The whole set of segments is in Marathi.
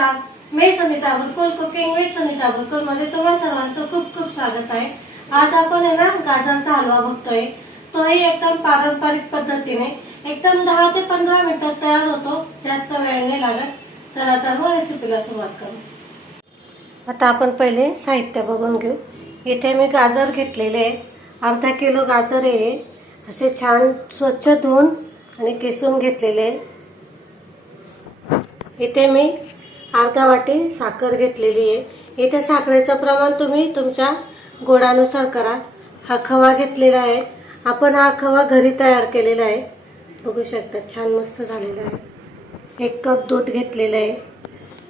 नमस्कार मी सुनीता बुरकुल कुकिंग विथ सुनीता बुरकुलमध्ये तुम्हा सर्वांचं खूप खूप स्वागत आहे. आज आपण आहे ना गाजरचा हलवा बघतोय. तोही एकदम पारंपरिक पद्धतीने एकदम दहा ते पंधरा मिनिटात तयार होतो जास्त वेळ नाही लागत. चला तर मग रेसिपीला सुरुवात करू. आता आपण पहिले साहित्य बघून घेऊ. इथे मी गाजर घेतलेले आहे. अर्धा किलो गाजर आहे. असे छान स्वच्छ धुवून आणि किसून घेतलेले आहे. इथे मी अर्धा वाटी साखर घेतलेली आहे. इथे साखरेचं प्रमाण तुम्ही तुमच्या गोडानुसार करा. हा खवा घेतलेला आहे. आपण हा खवा घरी तयार केलेला आहे. बघू शकता छान मस्त झालेला आहे. एक कप दूध घेतलेलं आहे.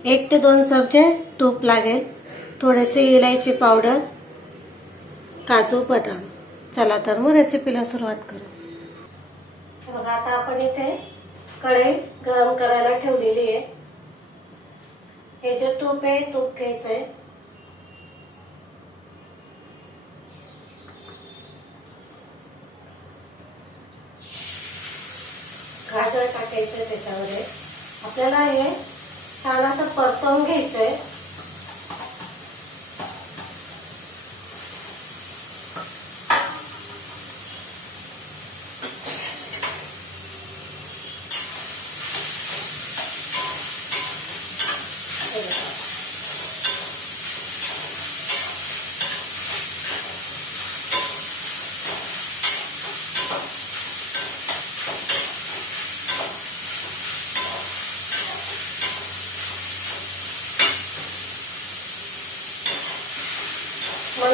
एक ते दोन चमचे तूप लागेल. थोडेसे इलायची पावडर काजू बदाम. चला तर मग रेसिपीला सुरुवात करू. बघा आता आपण इथे कढई गरम करायला ठेवलेली आहे. हे जे तूप आहे तूप घ्यायचं आहे गाजर टाकायचं त्याच्यावर. आपल्याला हे छान असं परतवून घ्यायचंय.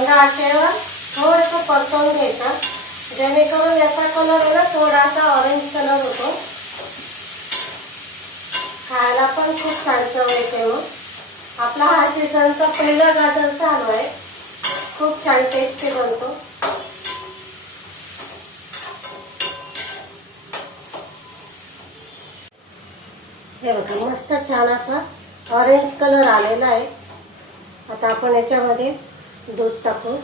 मंद आचेवर थोडंसं परतवून घ्यायचा. जेणेकरून याचा कलर आहे ना थोडासा ऑरेंज कलर होतो. खायला पण खूप छान चव येते मग आपला हा सीझनचा पहिला गाजरचा हलवा आहे. खूप छान टेस्टी बनतो. हे बघा मस्त छान असा ऑरेंज कलर आलेला आहे. आता आपण याच्यामध्ये दूध टाकू.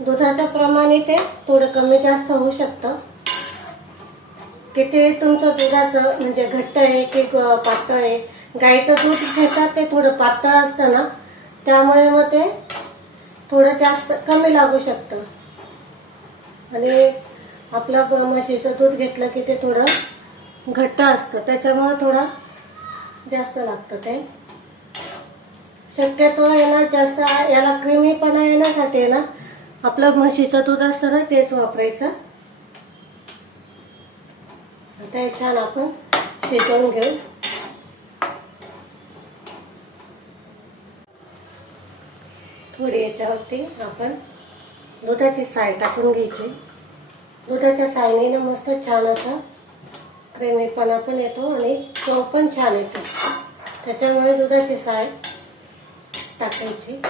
दुधाचं प्रमाण इथे थोडं कमी जास्त होऊ शकतं. किती तुमचं दुधाचं म्हणजे घट्ट आहे की ग- पातळ आहे गाईचं दूध घेतात ते थोडं पातळ असतं ना त्यामुळे मग ते थोडं जास्त कमी लागू शकतं. आणि आपलं म्हशीचं दूध घेतलं की ते थोडं घट्ट असतं त्याच्यामुळं थोडं जास्त लागतं ते. शक्यतो आहे ना जास्त याला क्रीमीपणा येण्यासाठी ना आपलं म्हशीचं दूध असतं ना तेच वापरायचं. आता हे छान आपण शिजवून घेऊ. थोडी याच्यावरती आपण दुधाची साय टाकून घ्यायची. दुधाच्या सायने ना मस्त छान असा क्रेमीपणा पण येतो आणि चव पण छान येतो. त्याच्यामुळे दुधाची साय टाकायची.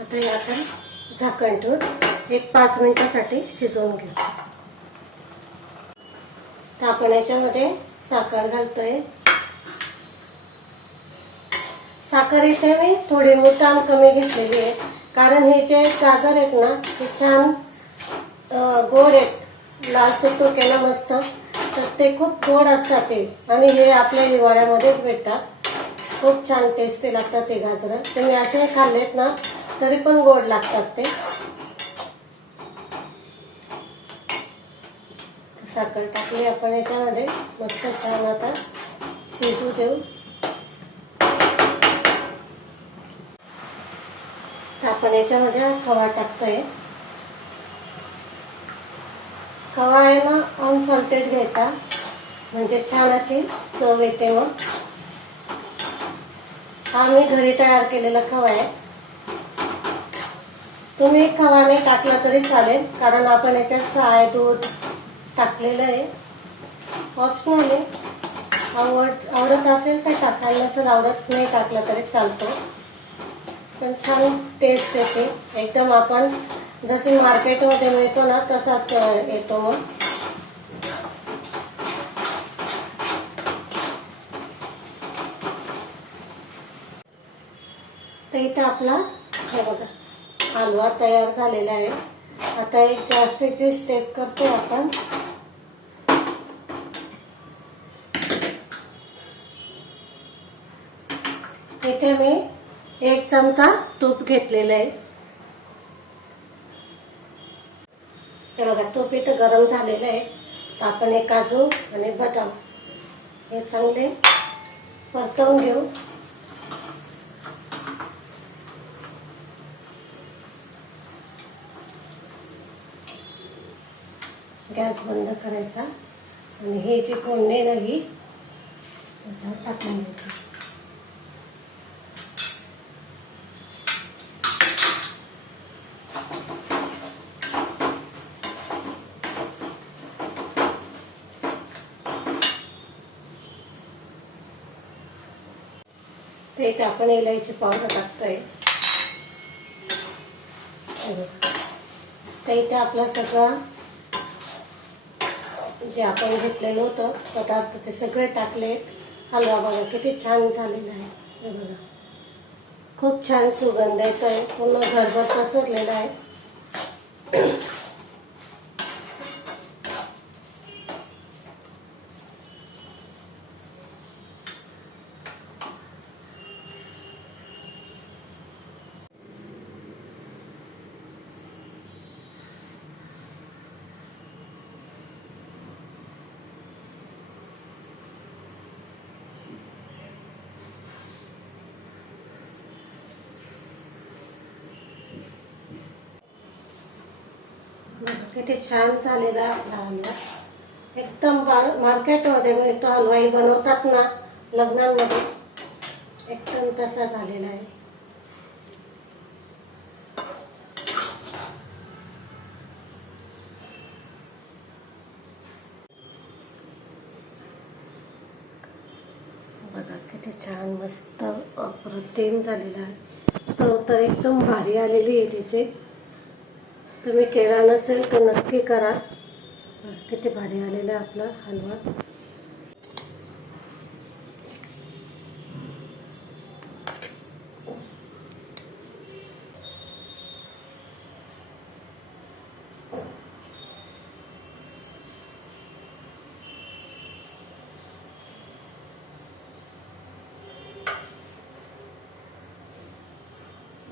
आता हे आपण झाकण ठेवून एक पाच मिनिटासाठी शिजवून घेऊ. तर आपण याच्यामध्ये साखर घालतोय. साखर इथे मी थोडी मुताम कमी घेतलेली आहे. कारण हे जे गाजर आहेत ना ते छान गोड आहेत. लाल तुटुके ना मस्त. तर ते खूप गोड असतात ते. आणि हे आपल्या हिवाळ्यामध्येच भेटतात. खूप छान टेस्टी लागतात ते गाजरं. तुम्ही असे खाल्लेत ना तरी पण गोड लागतात ते. साखर टाकली आपण याच्यामध्ये. मस्त छान आता शिजू देऊ. आपण याच्यामध्ये हा खवा टाकतोय. खवा आहे ना अनसॉल्टेड घ्यायचा. म्हणजे छान अशी चव येते मग. हा मी घरी तयार केलेला खवा आहे. तुम्ही खवा नाही टाकला तरी चालेल कारण आपण याच्यात साय दूध टाकलेलं आहे. ऑप्शनल आहे. आवड आवडत असेल तर टाकायला नसेल आवडत नाही टाकलं तरी चालतो. पण छान टेस्ट येते. एकदम आपण जशी मार्केटमध्ये मिळतो ना तसाच येतो मग. तर इथं आपला हे बघा हलवा तयार झालेला आहे. आता एक जास्तीची स्टेप करतो आपण. इथे मी एक चमचा तूप घेतलेलं आहे. हे बघा तूप इथं गरम झालेलं आहे. तर आपण एक काजू आणि बदाम हे चांगले परतवून घेऊ. गॅस बंद करायचा. आणि हे जी फोडणी ना ही टाकून द्यायची. ते इथे आपण इलायची पावडर टाकतोय. तर इथे आपला सगळा जे आपण घेतलेलं होतं पदार्थ ते सगळे टाकले. हलवा बघा किती छान झालेला आहे. हे बघा. खूप छान सुगंध येतोय. पूर्ण घरभर पसरलेला आहे बघा, किती छान झालेला हलवा एकदम बार मार्केटमध्ये मिळतो हलवाई बनवतात ना लग्नांमध्ये. एकदम तसा झालेला आहे. बघा किती छान मस्त अप्रतिम झालेला आहे. चव तर एकदम भारी आलेली आहे तिची. तुम्ही केला नसेल तर नक्की करा. किती भारी आलेला आहे आपला हलवा.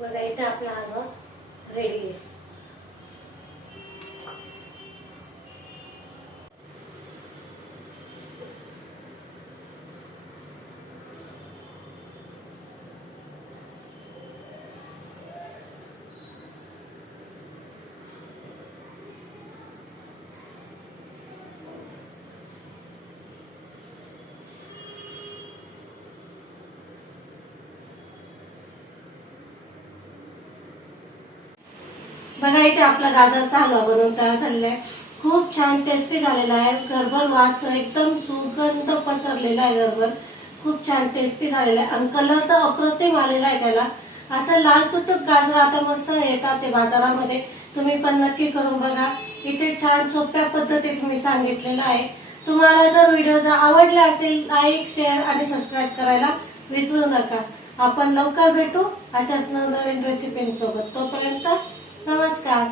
बघा इथे आपला हलवा रेडी आहे. बघा इथे आपला गाजरचा हलवा बनवून तयार झालेला आहे खूप छान टेस्टी झालेला आहे. घरभर वास एकदम सुगंध पसरलेला आहे घरभर. खूप छान टेस्टी झालेला आहे. आणि कलर तर अप्रतिम आलेला आहे त्याला. असं लाल तुटक गाजर आता मस्त येतात ते बाजारामध्ये. तुम्ही पण नक्की करून बघा. इथे छान सोप्या पद्धतीत मी सांगितलेलं आहे. तुम्हाला जर व्हिडिओ जर आवडला असेल लाईक शेअर आणि सबस्क्राईब करायला विसरू नका. आपण लवकर भेटू अशाच नवनवीन रेसिपींसोबत तोपर्यंत नमस्कार.